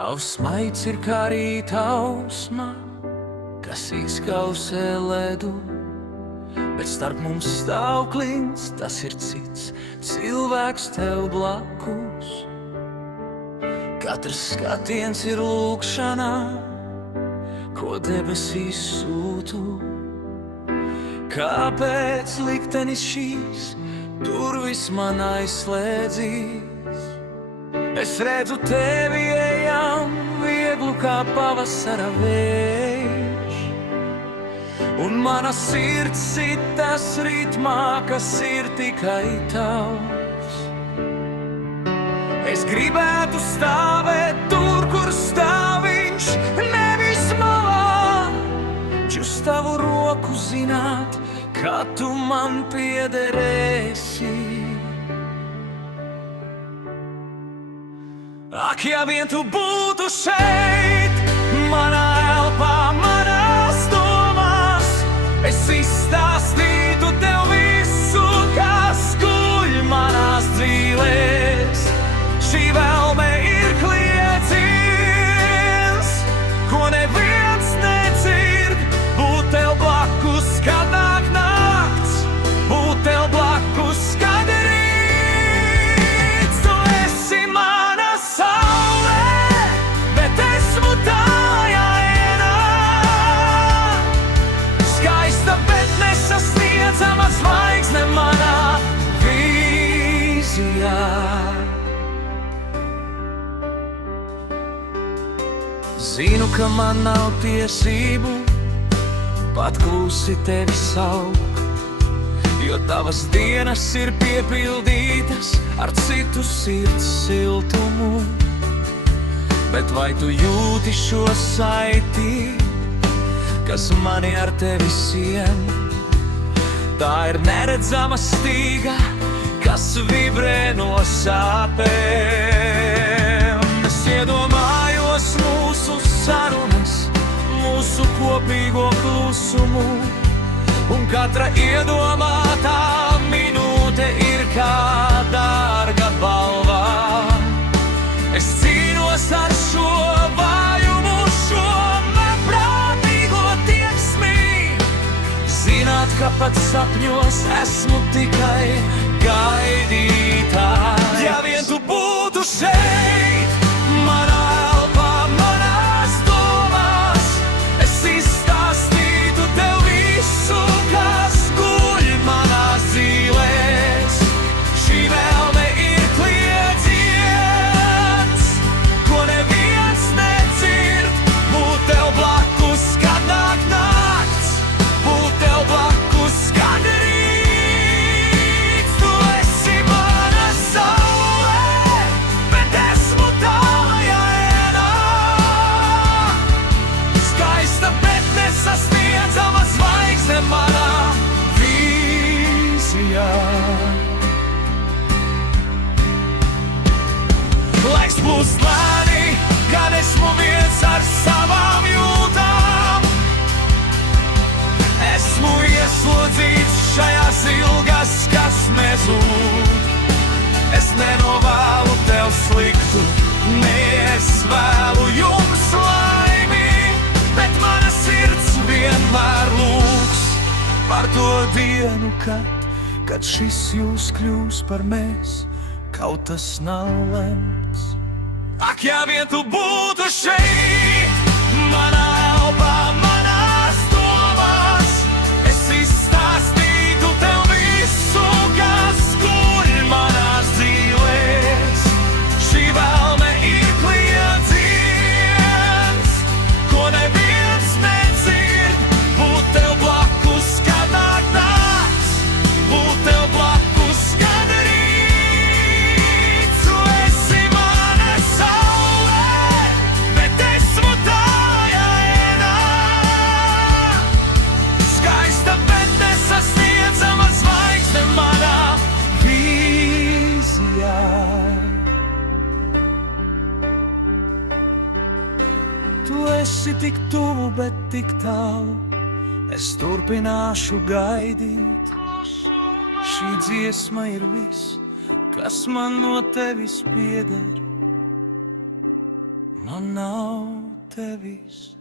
Tavs maids ir kā rīta ausma, kas izkausē ledu, bet starp mums stāv klints, tas ir cits cilvēks tev blakus. Katrs skatiens ir lūkšana, ko debesīs sūtu. Kāpēc liktenis šīs durvis man aizslēdzīs? Es redzu tevi ejam vieglu kā pavasara vējš, un mana sirds sitas ritmā, kas ir tikai tavs. Es gribētu stāvēt tur, kur stāv viņš, nevis malā, uz tavu roku zināt, kā tu man piederēsi. Ak, ja vien tu būtu šeit, manā elpā, manās domās, es izstāstītu tev visu, kas guļ manās dzīvēs. Šī vēlme ir klieciens, ko neviens nedzird, būt tev blakus, kad nāk nakts, būt tev blakus, kad ir rīts. Tu esi mana saule, bet esmu tāja ēnā, skaista, bet nesasniedzama zvaigzne manā vīzijā. Zinu, ka man nav tiesību pat klusi tevi saukt, jo tavas dienas ir piepildītas ar citu sirds siltumu. Bet vai tu jūti šo saiti, kas mani ar tevi sien? Tā ir neredzama stīga, kas vibrē no sāpēm. Es iedomājos mūsu sarunas, mūsu kopīgo klusumu, un katra iedomātā minūte ir kā dārga balva. Es cīnos ar šo vājumu, šo neprātīgo tieksmi, zināt, ka pat sapņos esmu tikai gaidītājs. Ja vien tu būtu šeit, manā elpā, manās domās, es izstāstītu tev visu, kas guļ manās dzīvēs. Šī vēlme ir klieciens, ko neviens nedzird, būt tev blakus, kad nāk nakts, būt tev blakus, kad ir rīts. Tu esi mana saule, bet esmu tāja ēnā, skaista, bet nesasniedzama zvaigzne manā vīzijā. Laiks plūst lēni, kad esmu viens ar savām jūtām. Esmu ieslodzīts šajās ilgas, kas nezūd. Es nenovēlu tev sliktu, ne es vēlu jums laimi, bet mana sirds vienmēr lūgs par to dienu, kad šis jūs kļūs par mēs, kaut tas nav lemts. Ak, ja vien tu būtu šeit, manā elpā, manās domās, es izstāstītu tev visu, kas guļ manās dzīvēs. Šī vēlme ir klieciens, ko neviens nedzird, būt tev blakus, kad nāk nakts, būt tev blakus, kad ir rīts. Tu esi mana saule, bet esmu tāja ēnā, skaista, bet nesasniedzama zvaigzne manā vīzijā. Tu esi tik tuvu, bet tik tālu, es turpināšu gaidīt. Šī dziesma ir viss, kas man no tevis pieder. man nav tevis.